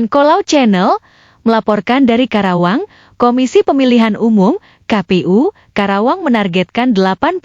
Tenkolau Channel melaporkan dari Karawang, Komisi Pemilihan Umum (KPU) Karawang menargetkan 80%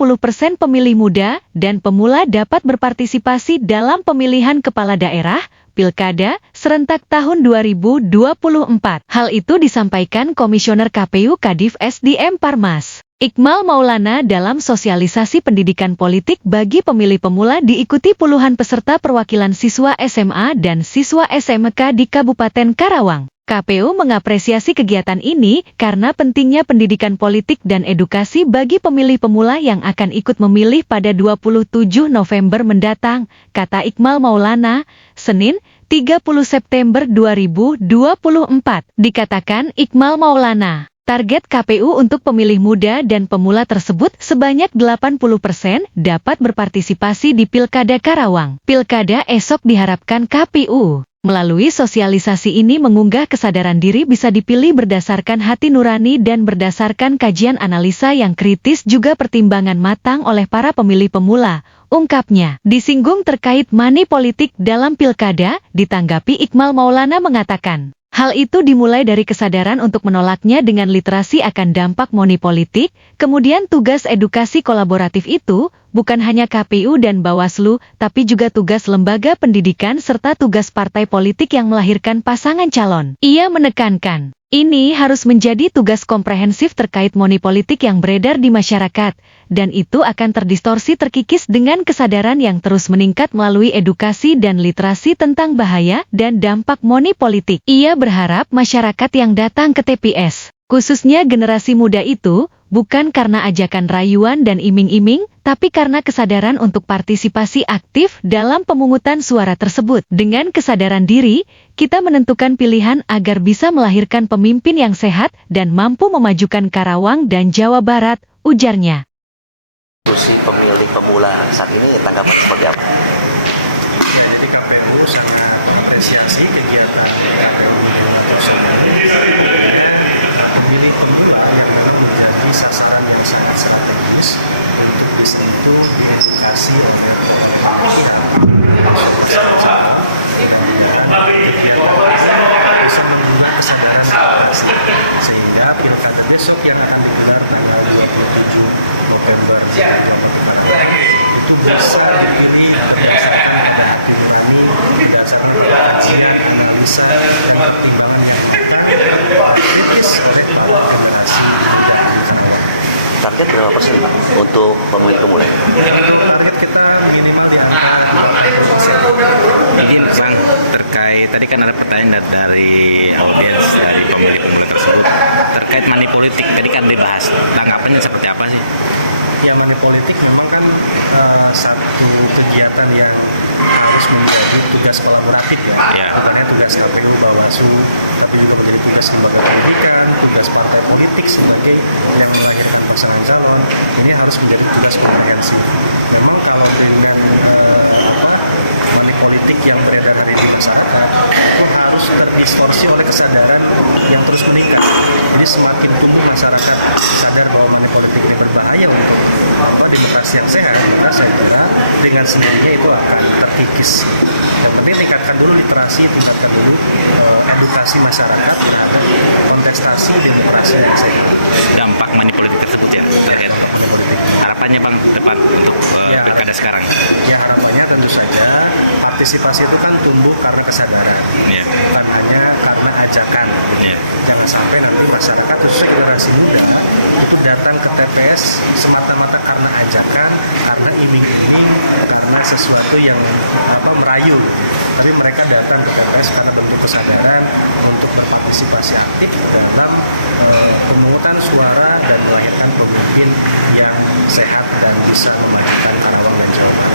pemilih muda dan pemula dapat berpartisipasi dalam pemilihan kepala daerah Pilkada serentak tahun 2024. Hal itu disampaikan Komisioner KPU Kadif SDM Parmas Iqmal Maulana dalam sosialisasi pendidikan politik bagi pemilih pemula diikuti puluhan peserta perwakilan siswa SMA dan siswa SMK di Kabupaten Karawang. KPU mengapresiasi kegiatan ini karena pentingnya pendidikan politik dan edukasi bagi pemilih pemula yang akan ikut memilih pada 27 November mendatang, kata Iqmal Maulana, Senin, 30 September 2024. Dikatakan Iqmal Maulana, target KPU untuk pemilih muda dan pemula tersebut sebanyak 80% dapat berpartisipasi di Pilkada Karawang. Pilkada esok diharapkan KPU melalui sosialisasi ini mengunggah kesadaran diri bisa dipilih berdasarkan hati nurani dan berdasarkan kajian analisa yang kritis juga pertimbangan matang oleh para pemilih pemula, ungkapnya. Disinggung terkait money politik dalam pilkada, ditanggapi Iqmal Maulana mengatakan, hal itu dimulai dari kesadaran untuk menolaknya dengan literasi akan dampak money politik, kemudian tugas edukasi kolaboratif itu bukan hanya KPU dan Bawaslu, tapi juga tugas lembaga pendidikan serta tugas partai politik yang melahirkan pasangan calon. Ia menekankan, ini harus menjadi tugas komprehensif terkait money politik yang beredar di masyarakat, dan itu akan terdistorsi terkikis dengan kesadaran yang terus meningkat melalui edukasi dan literasi tentang bahaya dan dampak money politik. Ia berharap masyarakat yang datang ke TPS, khususnya generasi muda itu, bukan karena ajakan rayuan dan iming-iming, tapi karena kesadaran untuk partisipasi aktif dalam pemungutan suara tersebut. Dengan kesadaran diri, kita menentukan pilihan agar bisa melahirkan pemimpin yang sehat dan mampu memajukan Karawang dan Jawa Barat, ujarnya. Kursi pemilih pemula saat ini tanggapan seperti apa? Jadi KPU sangat apresiasi kegiatan KPU pemilih pemula yang memang menjadi sasaran yang sangat strategis untuk bisa itu edukasi bisa mengguna kesadaran sehingga pilkada besok yang akan digelar tanggal 27 November itu bisa dipilih berdasarkan pada hati nurani, berdasarkan kajian analisa dan pertimbangan yang kritis oleh para generasi muda. Target berapa persen untuk pemilih pemula? Target kita minimal di antara 20%. Izin Bang, terkait tadi kan ada pertanyaan dari audiens dari pemilih pemula tersebut terkait money politik, tadi kan dibahas, tanggapannya seperti apa sih? Ya, money politik memang kan satu kegiatan yang harus menjadi tugas kolaboratif ya. Bukan hanya tugas KPU, Bawaslu, tapi juga menjadi tugas lembaga pendidikan, tugas partai politik sebagai yang melahirkan pasangan calon. Ini harus menjadi tugas komprehensif. Memang kalau dengan money politik yang beredar di masyarakat itu harus terdistorsi oleh kesadaran yang terus meningkat. Jadi semakin tumbuh masyarakat sadar bahwa money politik ini berbahaya untuk demokrasi yang sehat, maka saya kira dengan sendirinya itu akan terkikis. Dan penting tingkatkan dulu literasi, tingkatkan dulu edukasi masyarakat terhadap kontestasi demokrasi yang sehat. Dampak money politik tersebut ya, terkait harapannya Bang depan untuk pilkada sekarang. Ya, harapannya tentu saja partisipasi itu kan tumbuh karena kesadaran, bukan hanya karena ajakan. Jangan sampai nanti masyarakat khususnya generasi muda itu datang ke TPS semata-mata karena ajakan, karena iming-iming, karena sesuatu yang merayu. Tapi mereka datang ke TPS karena bentuk kesadaran untuk berpartisipasi aktif dalam pemungutan suara dan melahirkan pemimpin yang sehat dan bisa memajukan Karawang dan Jawa Barat.